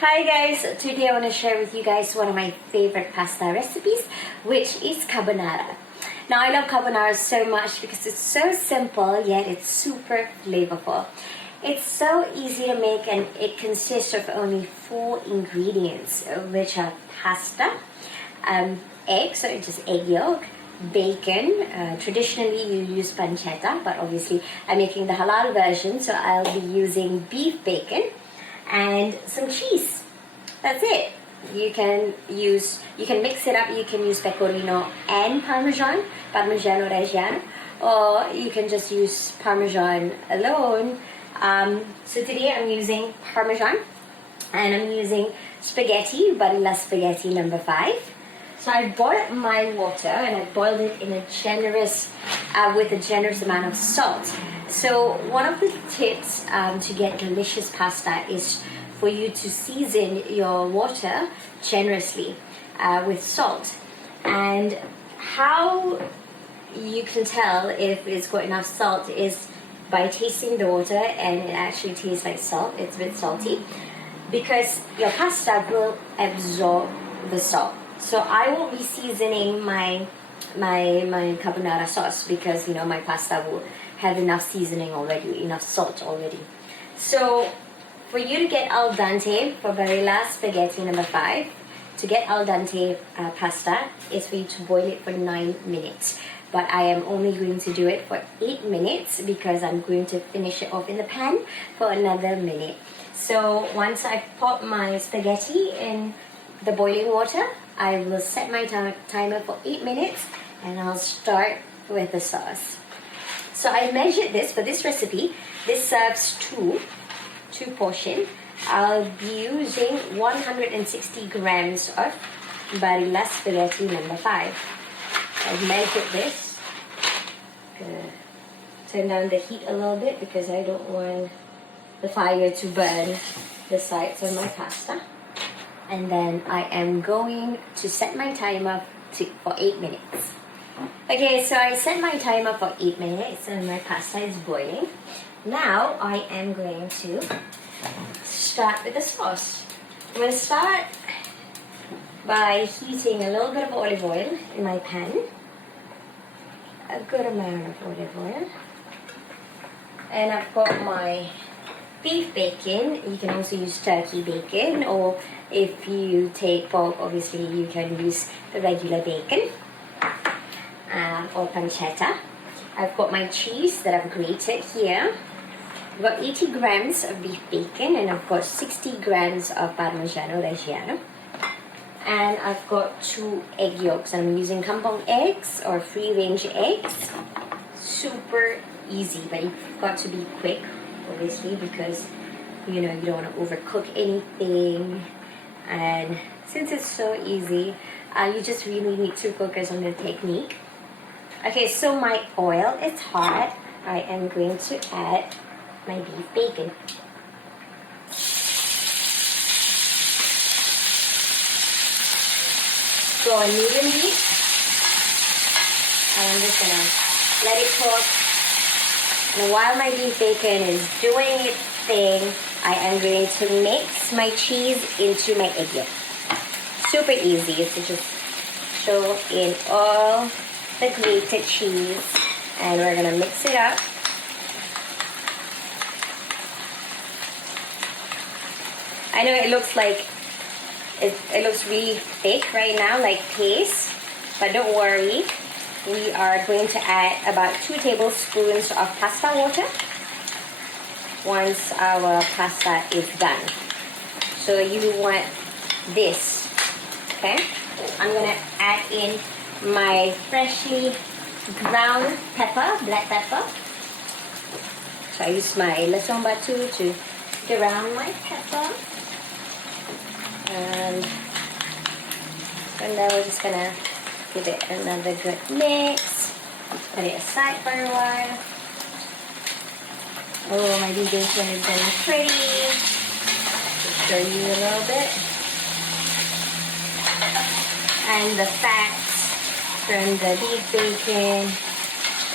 Hi guys, today I want to share with you guys one of my favorite pasta recipes, which is carbonara. Now I love carbonara so much because it's so simple yet it's super flavorful. It's so easy to make and it consists of only 4 ingredients, which are pasta, eggs, so just egg yolk, bacon. Traditionally you use pancetta, but obviously I'm making the halal version, so I'll be using beef bacon and some cheese. That's it. You can mix it up. You can use Pecorino and Parmigiano Reggiano, or you can just use Parmesan alone. So today I'm using Parmesan, and I'm using spaghetti, Barilla Spaghetti number 5. So I boiled my water and I boiled it in with a generous amount of salt. So one of the tips to get delicious pasta is for you to season your water generously with salt. And how you can tell if it's got enough salt is by tasting the water, and it actually tastes like salt. It's a bit salty because your pasta will absorb the salt. So I won't be seasoning my carbonara sauce because my pasta will have enough seasoning already, enough salt already. So for you to get al dente for Barilla Spaghetti number 5, to get al dente pasta is for you to boil it for 9 minutes. But I am only going to do it for 8 minutes because I'm going to finish it off in the pan for another minute. So once I pop my spaghetti in the boiling water, I will set my timer for 8 minutes and I'll start with the sauce. So I measured this for this recipe. This serves two portion. I'll be using 160 grams of Barilla Spaghetti number 5. I've measured this. Gonna turn down the heat a little bit because I don't want the fire to burn the sides of my pasta. And then I am going to set my timer for 8 minutes. Okay, so I set my timer for 8 minutes and my pasta is boiling. Now I am going to start with the sauce. I'm going to start by heating a little bit of olive oil in my pan. A good amount of olive oil. And I've got my beef bacon. You can also use turkey bacon, or if you take pork, obviously you can use the regular bacon or pancetta. I've got my cheese that I've grated here. I've got 80 grams of beef bacon and I've got 60 grams of Parmigiano Reggiano. And I've got 2 egg yolks. I'm using kampong eggs or free-range eggs. Super easy, but you've got to be quick, obviously, because you don't want to overcook anything. And since it's so easy, you just really need to focus on the technique. Okay, so my oil is hot. I am going to add my beef bacon. Go on medium heat. And I'm just gonna let it cook. And while my beef bacon is doing its thing, I am going to mix my cheese into my egg yolk. Super easy to just throw in all the grated cheese, and we're gonna mix it up. I know it looks like it looks really thick right now, like paste, but don't worry. We are going to add about 2 tablespoons of pasta water once our pasta is done. So you want this, okay? I'm gonna add in my freshly ground pepper, black pepper. So I use my lesong batu to ground my pepper. And then we're just gonna give it another good mix. Put it aside for a while. Oh, my beef bacon is getting pretty. Just show you a little bit. And the fats from the beef bacon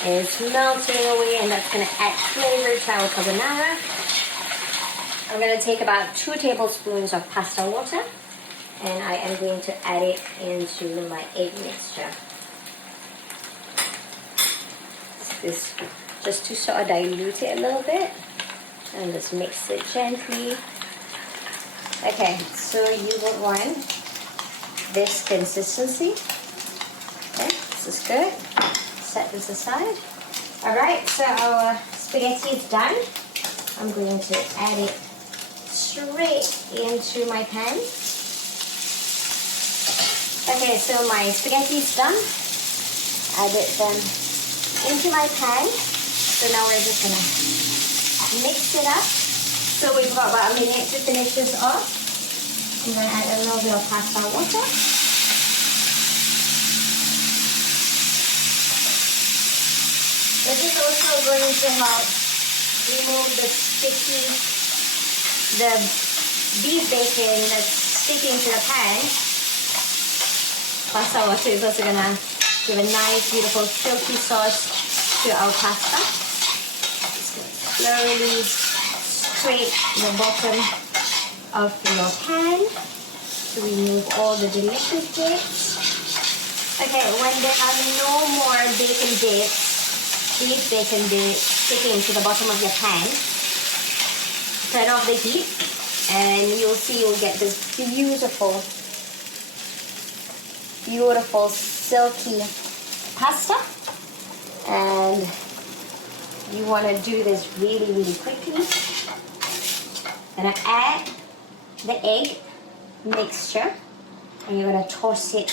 is melting away, and that's going to add flavor to our carbonara. I'm going to take about 2 tablespoons of pasta water, and I am going to add it into my egg mixture. This just to sort of dilute it a little bit, and just mix it gently. Okay, so you would want this consistency. Okay, this is good. Set this aside. Alright, so our spaghetti is done. I'm going to add it straight into my pan. Okay, so my spaghetti is done. Added them into my pan. So now we're just gonna mix it up. So we've got about a minute to finish this off. I'm gonna add a little bit of pasta water. This is also going to help remove the beef bacon that's sticking to the pan. Pasta water is also gonna give a nice, beautiful, silky sauce to our pasta. Just slowly scrape the bottom of your pan to remove all the delicious bits. Okay, when there are no more bacon bits, beef bacon bits sticking to the bottom of your pan, turn off the heat, and you'll see you'll get this beautiful silky pasta. And you want to do this really, really quickly. Gonna add the egg mixture, and you're gonna toss it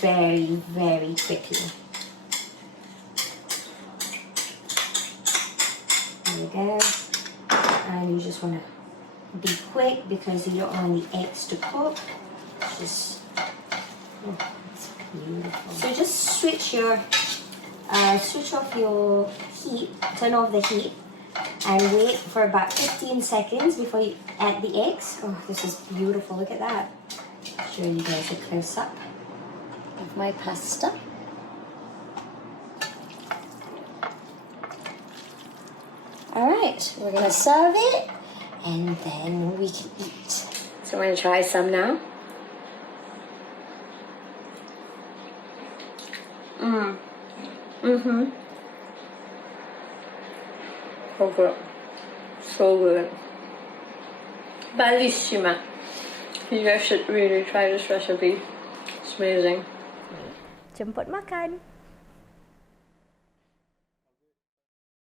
very, very quickly. There you go. And you just want to be quick because you don't want the eggs to cook. Just, oh, it's beautiful. So just switch off your heat, turn off the heat, and wait for about 15 seconds before you add the eggs. Oh, this is beautiful. Look at that. I'll show you guys a close up of my pasta. Alright, we're going to serve it, and then we can eat. So we're going to try some now. So good. So good. Bellissima. You guys should really try this recipe. It's amazing. Jemput makan.